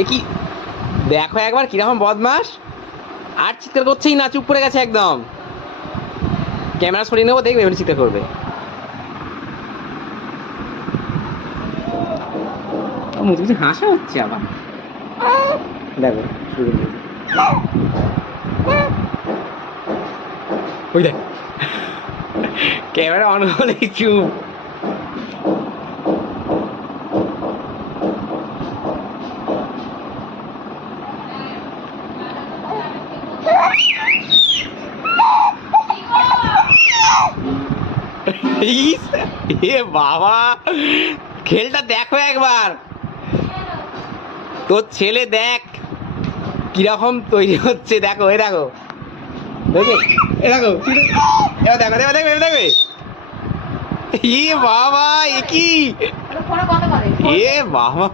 এ কি দেখো একবার কিরকম বদমাস, আর চিৎকার করছেই না, চুপ করে গেছে একদম। ক্যামেরা সরিয়ে নেবো, দেখবে এমনি চিৎকার করবে। মুখ কিছু হাসা হচ্ছে আবার, দেখো শুরু করেছে। ওই দেখ ক্যামেরা অন হলে চুপ। ইস, এ বাবা, খেলটা দেখো একবার, তোর ছেলে দেখ কিরকম তৈরি হচ্ছে, দেখো এ দেখো, দেখো এ দেখো, এবার দেখো দেখো দেখবে দেখবে। এ বাবা, এ কি, এ বাবা।